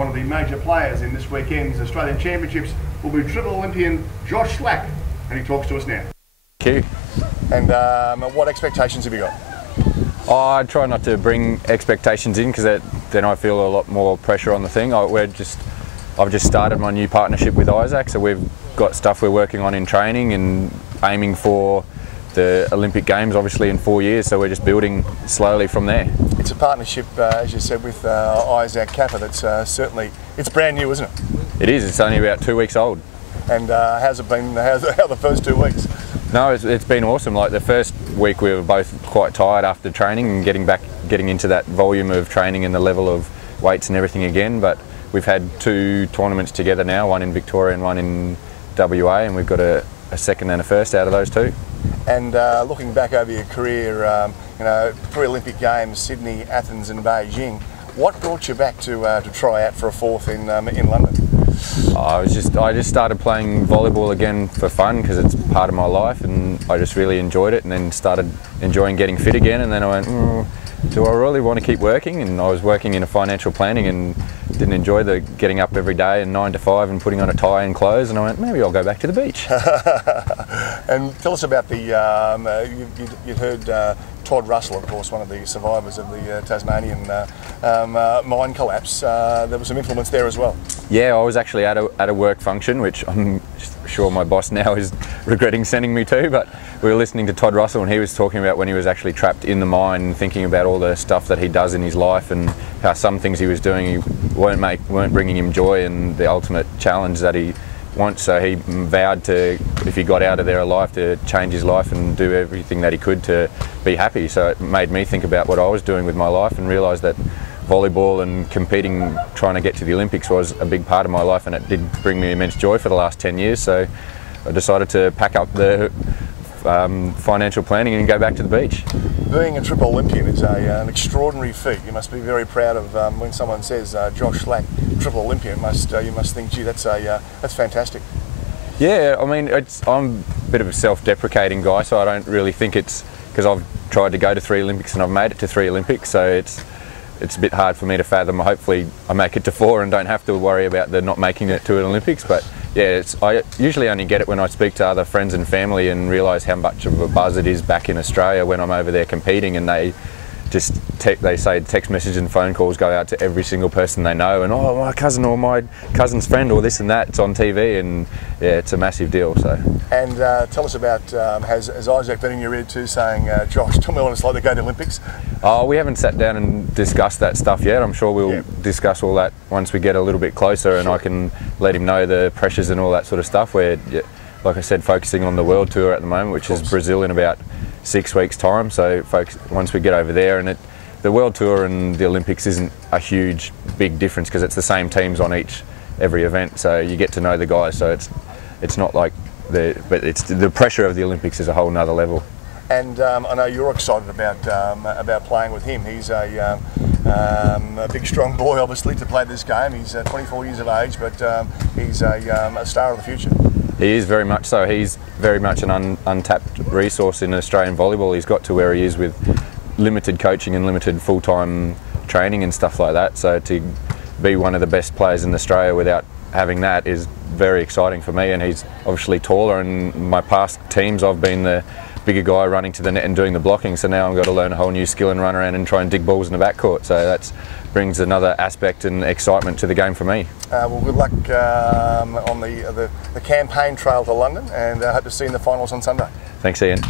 One of the major players in this weekend's Australian Championships will be Triple Olympian Josh Slack, and he talks to us now. Thank you. And what expectations have you got? I try not to bring expectations in because then I feel a lot more pressure on the thing. I've just started my new partnership with Isaac, so we've got stuff we're working on in training and aiming for the Olympic Games obviously in 4 years, so we're just building slowly from there. It's a partnership, as you said, with Isaac Kappa that's certainly, it's brand new, isn't it? It is, it's only about 2 weeks old. And how's it been, how the first 2 weeks? No, it's been awesome. Like the first week we were both quite tired after training and getting into that volume of training and the level of weights and everything again, but we've had 2 tournaments together now, one in Victoria and one in WA, and we've got a second and a first out of those 2. And looking back over your career, 3 Olympic Games, Sydney, Athens and Beijing, what brought you back to try out for a 4th in London? I just started playing volleyball again for fun because it's part of my life, and I just really enjoyed it, and then started enjoying getting fit again, and then I went, do I really want to keep working? And I was working in a financial planning and didn't enjoy the getting up every day and 9 to 5 and putting on a tie and clothes, and I went, maybe I'll go back to the beach. And tell us about you'd heard Todd Russell, of course, one of the survivors of the Tasmanian mine collapse. There was some influence there as well. Yeah, I was actually at a work function, which I'm sure my boss now is regretting sending me to, but we were listening to Todd Russell and he was talking about when he was actually trapped in the mine and thinking about all the stuff that he does in his life and how some things he was doing weren't bringing him joy and the ultimate challenge that he wants. So he vowed to, if he got out of there alive, to change his life and do everything that he could to be happy. So it made me think about what I was doing with my life and realise that volleyball and competing, trying to get to the Olympics was a big part of my life, and it did bring me immense joy for the last 10 years. So I decided to pack up the financial planning and go back to the beach. Being a Triple Olympian is an extraordinary feat. You must be very proud of when someone says Josh Slack, Triple Olympian. You must think, gee, that's fantastic. Yeah, I mean, I'm a bit of a self-deprecating guy, so I don't really think it's because I've tried to go to 3 Olympics and I've made it to 3 Olympics, so it's a bit hard for me to fathom. Hopefully I make it to 4 and don't have to worry about the not making it to an Olympics. But yeah, I usually only get it when I speak to other friends and family and realise how much of a buzz it is back in Australia when I'm over there competing, and they just they say text message and phone calls go out to every single person they know, and oh, my cousin or my cousin's friend or this and that, it's on TV, and yeah, it's a massive deal. So. And tell us about, has Isaac been in your ear too saying, Josh, tell me what it's like to go to Olympics? Oh, we haven't sat down and discussed that stuff yet. I'm sure we'll discuss all that once we get a little bit closer, and I can let him know the pressures and all that sort of stuff. We're, like I said, focusing on the world tour at the moment, which is Brazil in about 6 weeks' time. So once we get over there, and the world tour and the Olympics isn't a huge, big difference because it's the same teams on every event. So you get to know the guys. So it's not like but it's the pressure of the Olympics is a whole nother level. And I know you're excited about playing with him. He's a big, strong boy, obviously, to play this game. He's 24 years of age, but he's a star of the future. He is very much so. He's very much an untapped resource in Australian volleyball. He's got to where he is with limited coaching and limited full-time training and stuff like that. So to be one of the best players in Australia without having that is very exciting for me. And he's obviously taller, and my past teams I've been the bigger guy running to the net and doing the blocking, so now I've got to learn a whole new skill and run around and try and dig balls in the backcourt. So that brings another aspect and excitement to the game for me. Well, good luck on the campaign trail to London, and I hope to see you in the finals on Sunday. Thanks, Ian.